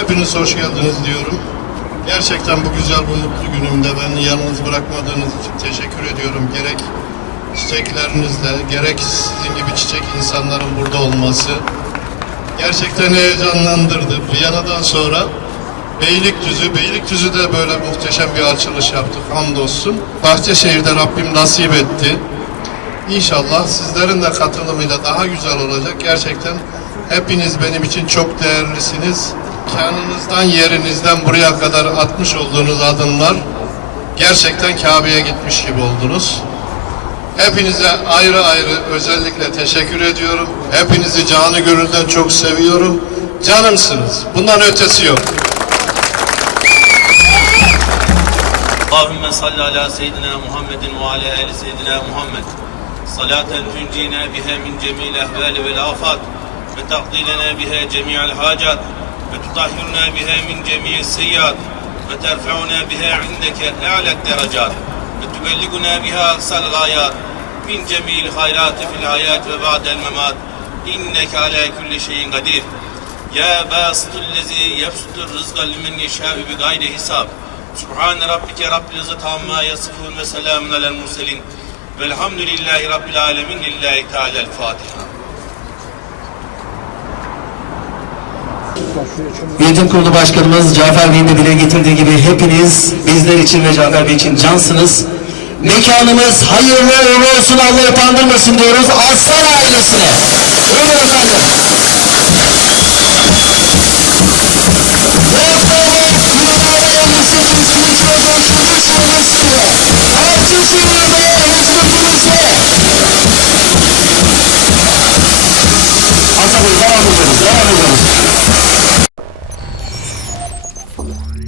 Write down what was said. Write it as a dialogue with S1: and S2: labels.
S1: Hepiniz hoş geldiniz diyorum. Gerçekten bu güzel, bu mutlu günümde beni yalnız bırakmadığınız için teşekkür ediyorum. Gerek çiçeklerinizle, gerek sizin gibi çiçek insanların burada olması gerçekten heyecanlandırdı. Viyana'dan sonra Beylikdüzü, Beylikdüzü'de böyle muhteşem bir açılış yaptık hamdolsun. Bahçeşehir'de Rabbim nasip etti. İnşallah sizlerin de katılımıyla daha güzel olacak. Gerçekten hepiniz benim için çok değerlisiniz. Mekanınızdan, yerinizden buraya kadar atmış olduğunuz adımlar gerçekten Kabe'ye gitmiş gibi oldunuz. Hepinize ayrı ayrı özellikle teşekkür ediyorum. Hepinizi canı gönülden çok seviyorum. Canımsınız. Bundan ötesi yok.
S2: Allahümme salli ala seyyidina Muhammedin ve ala ehli seyyidina Muhammed. Salaten tüncina biha min cemil ehvali vel afat ve takdilena biha cemil hacat. وتطهرنا بها من جميع السيئات وترفعنا بها عندك أعلى الدرجات وتبلغنا بها أقصى الغايات من جميع الخيرات في الحياة وبعد الممات إنك على كل شيء قدير يا باسط الذي يبسط الرزق لمن يشاء بغير حساب سبحان ربك رب العزة عما يصفون وسلام على المرسلين والحمد لله رب العالمين لله تعالى الفاتحة
S3: Yönetim Kurulu Başkanımız Cafer Bey'in de dile getirdiği gibi hepiniz bizler için ve Cafer Bey için cansınız. Mekanımız hayırlı uğurlu olsun Allah utandırmasın diyoruz Aslan ailesine. Buyurun efendim. Yapmayın, yıllarda 58, 3, 5, 6, 7, 8,